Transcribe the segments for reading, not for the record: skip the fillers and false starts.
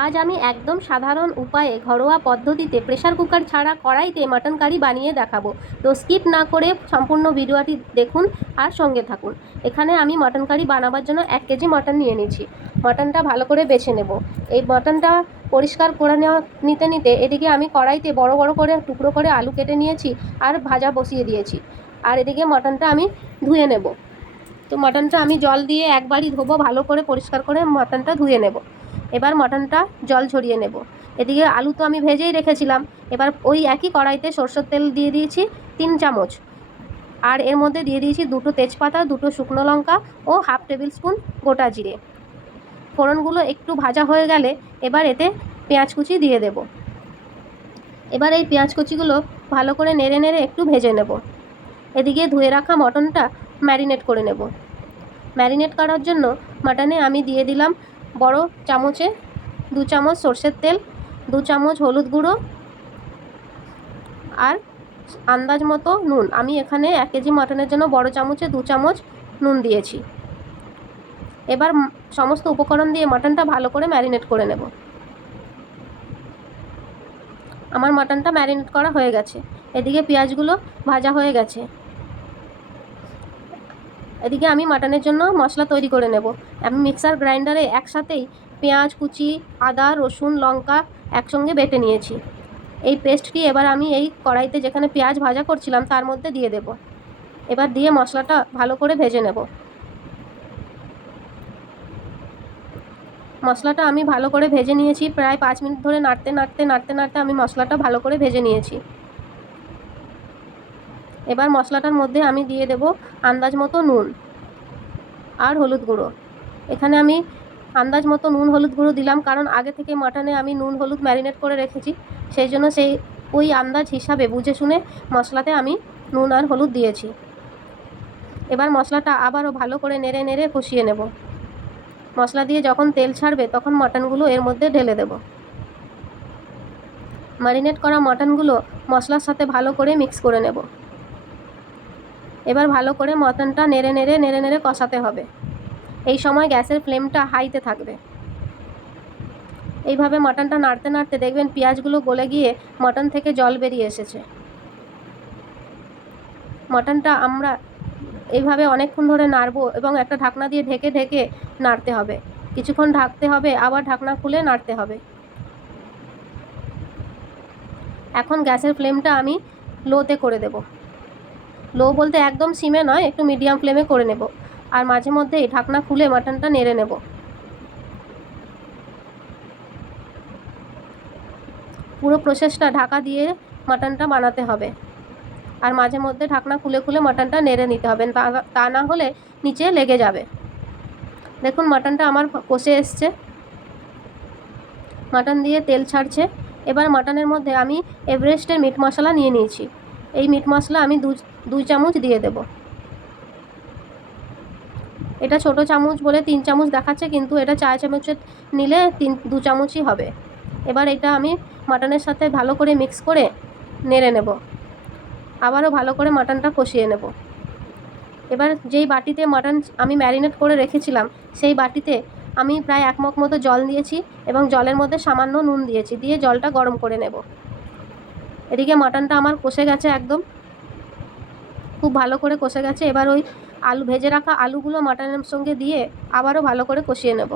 আজ আমি একদম সাধারণ উপায়ে ঘরোয়া পদ্ধতিতে প্রেসার কুকার ছাড়া কড়াইতে মাটন কারি বানিয়ে দেখাবো। তো স্কিপ না করে সম্পূর্ণ ভিডিওটি দেখুন আর সঙ্গে থাকুন। এখানে আমি মাটন কারি বানাবার জন্য 1 কেজি মাটন নিয়ে নিচ্ছি। মাটনটা ভালো করে বেছে নেব। এই মাটনটা পরিষ্কার করে নিতে নিতে এদিকে আমি কড়াইতে বড় বড় করে টুকরো করে আলু কেটে নিয়েছি আর ভাজা বসিয়ে দিয়েছি। আর এদিকে মাটনটা আমি ধুয়ে নেব। তো মাটনটা আমি জল দিয়ে একবারই ধোবো, ভালো করে পরিষ্কার করে মাটনটা ধুয়ে নেব। এবার মাটনটা জল ঝরিয়ে নেব। এদিকে আলু তো আমি ভেজেই রেখেছিলাম। এবার ওই একই কড়াইতে সরষের তেল দিয়ে দিয়েছি 3 চামচ, আর এর মধ্যে দিয়ে দিয়েছি 2টো তেজপাতা, 2টো শুকনো লঙ্কা ও 1/2 টেবিল স্পুন গোটা জিরে। ফোড়নগুলো একটু ভাজা হয়ে গেলে এবার এতে পেঁয়াজ কুচি দিয়ে দেব। এবার এই পেঁয়াজ কুচিগুলো ভালো করে নেড়ে নেড়ে একটু ভেজে নেব। এদিকে ধুয়ে রাখা মটনটা ম্যারিনেট করে নেব। ম্যারিনেট করার জন্য মাটনে আমি দিয়ে দিলাম বড় চামচে 2 চামচ সরষের তেল, 2 চামচ হলুদ গুঁড়ো আর আন্দাজ মতো নুন। আমি এখানে 1 কেজি মাটনের জন্য বড় চামচে 2 চামচ নুন দিয়েছি। এবার সমস্ত উপকরণ দিয়ে মাটনটা ভালো করে ম্যারিনেট করে নেব। আমার মাটনটা ম্যারিনেট করা হয়ে গেছে। এদিকে পেঁয়াজগুলো ভাজা হয়ে গেছে। এদিকে আমি মাটনের জন্য মশলা তৈরি করে নেব। আমি মিক্সার গ্রাইন্ডারে একসাথেই পেঁয়াজ কুচি, আদা, রসুন, লঙ্কা একসঙ্গে বেটে নিয়েছি। এই পেস্টটি এবার আমি এই কড়াইতে যেখানে পেঁয়াজ ভাজা করছিলাম তার মধ্যে দিয়ে দেব। এবার দিয়ে মশলাটা ভালো করে ভেজে নেব। মশলাটা আমি ভালো করে ভেজে নিয়েছি। প্রায় 5 মিনিট ধরে নাড়তে নাড়তে আমি মশলাটা ভালো করে ভেজে নিয়েছি। এবার মশলাটার মধ্যে আমি দিয়ে দেব আন্দাজ মতো নুন আর হলুদ গুঁড়ো। এখানে আমি আন্দাজ মতো নুন হলুদ গুঁড়ো দিলাম, কারণ আগে থেকে মাটনে আমি নুন হলুদ ম্যারিনেট করে রেখেছি। সেই জন্য ওই আন্দাজ হিসাবে বুঝে শুনে মশলাতে আমি নুন আর হলুদ দিয়েছি। এবার মশলাটা আবারও ভালো করে নেড়ে নেড়ে কষিয়ে নেব। মশলা দিয়ে যখন তেল ছাড়বে তখন মাটনগুলো এর মধ্যে ঢেলে দেব। ম্যারিনেট করা মাটনগুলো মশলার সাথে ভালো করে মিক্স করে নেব। এবার ভালো করে মাটনটা নেড়ে নেড়ে কষাতে হবে। এই সময় গ্যাসের ফ্লেমটা হাইতে থাকবে। এইভাবে মাটনটা নাড়তে নাড়তে দেখবেন পেঁয়াজগুলো গলে গিয়ে মাটন থেকে জল বেরিয়ে এসেছে। মাটনটা আমরা এইভাবে অনেকক্ষণ ধরে নাড়বো এবং একটা ঢাকনা দিয়ে ঢেকে ঢেকে নাড়তে হবে। কিছুক্ষণ ঢাকতে হবে, আবার ঢাকনা খুলে নাড়তে হবে। এখন গ্যাসের ফ্লেমটা আমি লোতে করে দেব। লো বলতে একদম সিমে নয়, একটু মিডিয়াম ফ্লেমে করে নেব। আর মাঝে মধ্যেই ঢাকনা খুলে মাটনটা নেড়ে নেব। পুরো প্রসেসটা ঢাকা দিয়ে মাটনটা বানাতে হবে। আর মাঝে মধ্যে ঢাকনা খুলে খুলে মাটনটা নেড়ে নিতে হবে, তা না হলে নিচে লেগে যাবে। দেখুন মাটনটা আমার কষে এসছে, মাটন দিয়ে তেল ছাড়ছে। এবার মাটনের মধ্যে আমি এভারেস্টের মিট মশলা নিয়ে নিয়েছি। এই মিট মশলা আমি 2 চামচ দিয়ে দেব। এটা ছোট চামচ বলে 3 চামচ দেখাচ্ছে, কিন্তু এটা 4 চামচের নিলে 2 চামচই হবে। এবার এটা আমি মাটনের সাথে ভালো করে মিক্স করে নেড়ে নেব। আবারও ভালো করে মাটনটা কষিয়ে নেব। এবার যেই বাটিতে মাটন আমি ম্যারিনেট করে রেখেছিলাম সেই বাটিতে আমি প্রায় 1 মগ মতো জল দিয়েছি এবং জলের মধ্যে সামান্য নুন দিয়েছি, দিয়ে জলটা গরম করে নেব। এদিকে মাটনটা আমার কষে গেছে, একদম খুব ভালো করে কষে গেছে। এবার ওই ভেজে রাখা আলুগুলো মাটনের সঙ্গে দিয়ে আবারও ভালো করে কষিয়ে নেব।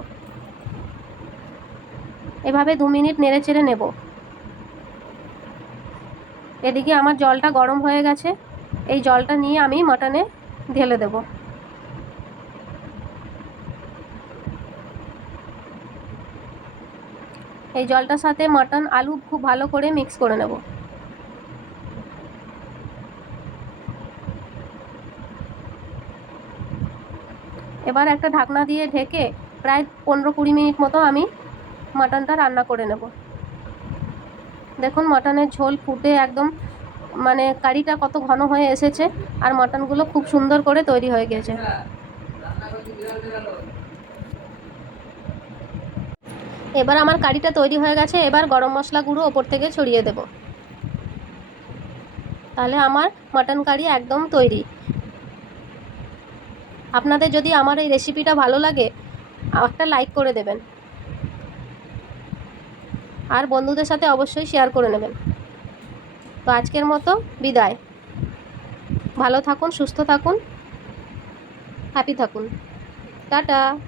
এভাবে 2 মিনিট নেড়ে চেড়ে নেব। এদিকে আমার জলটা গরম হয়ে গেছে। এই জলটা নিয়ে আমি মাটনে ঢেলে দেব। এই জলটার সাথে মাটন আলু খুব ভালো করে মিক্স করে নেব। এবার একটা ঢাকনা দিয়ে ঢেকে প্রায় 15-20 মিনিট মতো আমি মাটনটা রান্না করে নেব। দেখুন মাটনের ঝোল ফুটে একদম কারিটা কত ঘন হয়ে এসেছে, আর মাটনগুলো খুব সুন্দর করে তৈরি হয়ে গেছে। এবার আমার কারিটা তৈরি হয়ে গেছে। এবার গরম মশলা গুঁড়ো ওপর থেকে ছড়িয়ে দেব। তাহলে আমার মাটন কারি একদম তৈরি। আপনাদের যদি আমার এই রেসিপিটা ভালো লাগে একটা লাইক করে দেবেন। আর বন্ধুদের সাথে অবশ্যই শেয়ার করে নেবেন। তো আজকের মতো বিদায়। ভালো থাকুন, সুস্থ থাকুন, হ্যাপি থাকুন। টাটা।